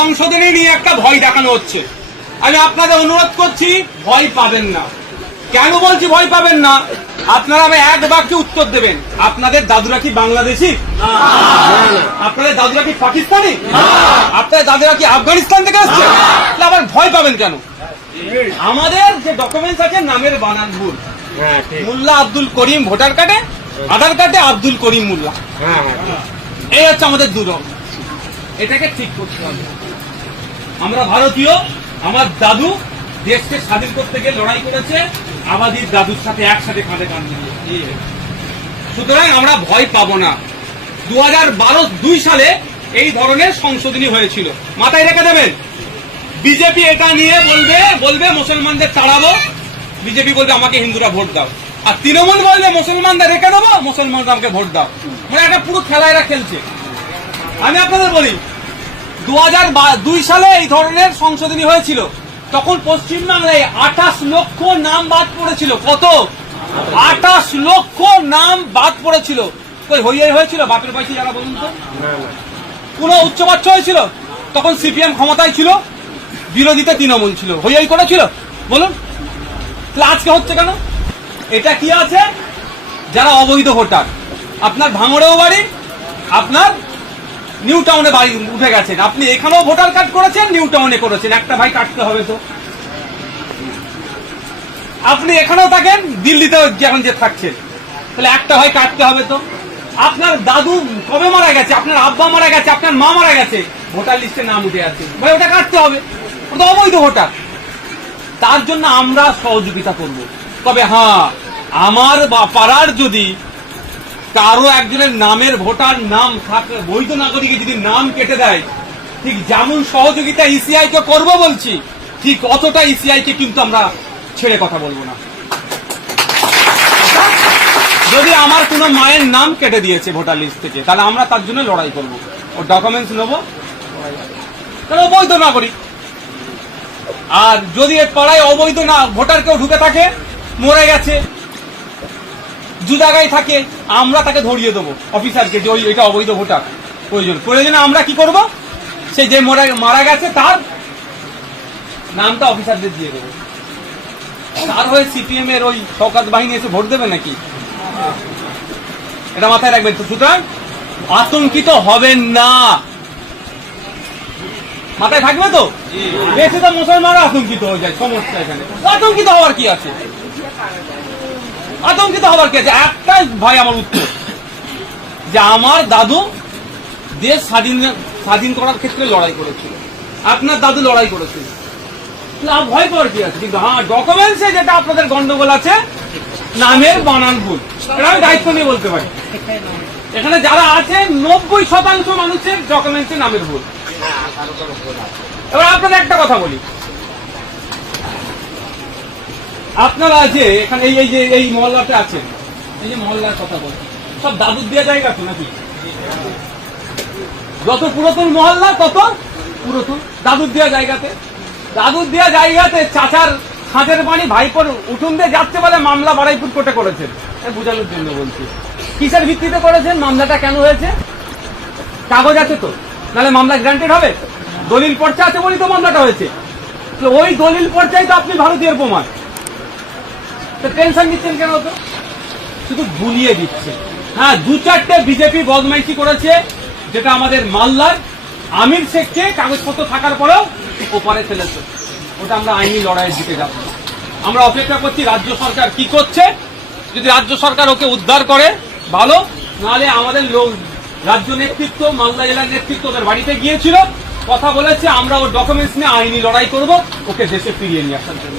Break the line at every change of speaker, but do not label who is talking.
সংশোধনী নিয়ে একটা ভয় দেখানো হচ্ছে। আমি আপনাদের অনুরোধ করছি ভয় পাবেন না। কেন বলছি ভয় পাবেন না? আপনারা আমি এক বাক্যে উত্তর দেবেন। আপনাদের দাদুরা কি বাংলাদেশি? আপনাদের দাদুরা কি পাকিস্তানি? আপনাদের দাদুরা কি আফগানিস্তান থেকে আসছে আবার ভয় পাবেন কেন? আমাদের যে ডকুমেন্টস আছে নামের বানান ভুল
হ্যাঁ
মোল্লা আব্দুল করিম ভোটার কার্ডে আধার কার্ডে আব্দুল করিম মোল্লা।
হ্যাঁ হ্যাঁ
এই হচ্ছে আমাদের দুরব। এটাকে ঠিক করতে হবে। আমরা ভারতীয়, আমার দাদু দেশকে স্বাধীন করতে গিয়ে লড়াই করেছে, আমাদের দাদুর সাথে একসাথে কাঁধে কাঁধ সুতরাং আমরা ভয় পাবো না। দু হাজার দুই সালে এই ধরনের সংশোধনী হয়েছিল। মাথায় রেখে দেবেন? বিজেপি এটা নিয়ে বলবে বলবে মুসলমানদের তাড়াবো। বিজেপি বলবে, আমাকে হিন্দুরা ভোট দাও। আর তৃণমূল বলবে, মুসলমানদের রেখে দেবো, মুসলমানরা আমাকে ভোট দাও। মানে একটা পুরো খেলা এরা খেলছে। আমি আপনাদের বলি দু দুই সালে এই ধরনের সংশোধনী হয়েছিল। তখন পশ্চিমবাংলায় আঠাশ লক্ষ নাম বাদ পড়েছিল। কত? আঠাশ লক্ষ নাম বাদ পড়েছিল। কই হইয়াই হয়েছিল? বাপের পয়সা যারা বলুন তো। কোন উচ্চবাচ্য হয়েছিল। তখন সিপিএম ক্ষমতায় ছিল। বিরোধীতে তৃণমূল ছিল। হইয়াই করেছিল? বলুন। তাহলে আজকে হচ্ছে কেন? এটা কি আছে? যারা অবৈধ ভোটার। আপনার ভাঙড়েও বাড়ি, আপনার নিউ টাউনে বাড়ি উঠে গেছেন। আপনি এখানেও ভোটার কার্ড করেছেন নিউ টাউনে করেছেন। একটা ভাই কাটতে হবে তো। আপনি এখানেও থাকেন, দিল্লিতেও যেমন যে থাকছেন। তাহলে একটা ভাই কাটতে হবে তো। আপনার দাদু কবে মারা গেছে? আপনার আব্বা মারা গেছে? আপনার মা মারা গেছে? ভোটার লিস্টে নাম উঠে আছে। ভাই, ওটা কাটতে হবে। ওটা অবৈধ ভোটার তার জন্য আমরা সহযোগিতা করব। তবে হ্যাঁ আমার পাড়ার যদি কারও একজনের নামের ভোটার নাম থাকে, বৈধ নাগরিকের যদি নাম কেটে দেয়, ঠিক যেমন সহযোগিতা ইসিআই কে করব বলছি, ঠিক অতটা ইসিআই কে কিন্তু আমরা ছেড়ে কথা বলব না। যদি আমার কোনো মায়ের নাম কেটে দিয়েছে ভোটার লিস্ট থেকে, তাহলে আমরা তার জন্য লড়াই করব। ওর ডকুমেন্টস নেব। তাহলে অবৈধ নাগরিক। আর যদি পাড়ায় অবৈধ না, ভোটার কেউ ঢুকে থাকে, মরে গেছে জুদাগাই থাকে আমরা তাকে ধরিয়ে দেবো। অফিসারকে যে ওই এটা অবৈধ ভোটার। প্রয়োজন। প্রয়োজনে আমরা কি করব? সেই যে মরা মারা গেছে তার নামটা অফিসারদের দিয়ে দেবো। তার হয়ে সিপিএম এর ওই শওকাত বাহিনী এসে ভোট দেবে নাকি? এটা মাথায় রাখবেন। তো সুতরাং আতঙ্কিত হবেন না। মাথায় থাকবে তো? বেশি তো মুসলমানরা আতঙ্কিত হয়ে যায় সমস্যা এখানে। আতঙ্কিত হওয়ার কি আছে? আতঙ্কিত হওয়ার কি আছে? একটাই ভাই আমার উত্তর। যে আমার দাদু দেশ স্বাধীন স্বাধীন করার ক্ষেত্রে লড়াই করেছিল। আপনার দাদু লড়াই করেছিল। ভয় কি আছে? কিন্তু হ্যাঁ ডকুমেন্টসে যেটা আপনাদের গন্ডগোল আছে, নামের বানান ভুল। এটা আমি দায়িত্ব নিয়ে বলতে পারি। এখানে যারা আছে, নব্বই শতাংশ মানুষের ডকুমেন্টসে নামের ভুল। এবার আপনাদের একটা কথা বলি। আপনারা যে এখানে এই যে এই মহল্লাতে আছেন, এই যে মহল্লার কথা বলছেন, সব দাদুর দেওয়া জায়গা তো নাকি? যত পুরাতন মহল্লা, তত পুরাতন দাদুর দেওয়া জায়গাতে। দাদুর দেওয়া জায়গাতে চাচার খাঁচের পানি ভাইপোর উঠুন দিয়ে যাচ্ছে বলে মামলা বাড়াইপুর কোর্টে করেছেন। বোঝানোর জন্য বলছি। কিসের ভিত্তিতে করেছেন? মামলাটা কেন হয়েছে? কাগজ আছে তো। নাহলে মামলা গ্রান্টেড হবে? দলিল পর্চা আছে বলেই তো মামলাটা হয়েছে। ওই দলিল পর্চাই তো আপনি ভারতীয় প্রমাণ। তো টেনশন নিচ্ছেন কেন তো? শুধু ভুলিয়ে দিচ্ছে। হ্যাঁ দু চারটে বিজেপি বদমাইশি করেছে, যেটা আমাদের মাল্লার আমির শেখকে কাগজপত্র থাকার পরেও ওপারে ফেলেছে ওটা আমরা আইনি লড়াইয়ের দিকে যাব আমরা অপেক্ষা করছি রাজ্য সরকার কি করছে। যদি রাজ্য সরকার ওকে উদ্ধার করে, ভালো। নাহলে আমাদের লোক, রাজ্য নেতৃত্ব, মালদা জেলার নেতৃত্ব ওদের বাড়িতে গিয়েছিল, কথা বলেছে আমরা ওর ডকুমেন্টস নিয়ে আইনি লড়াই করব, ওকে দেশে ফিরিয়ে নিয়ে আসার জন্য।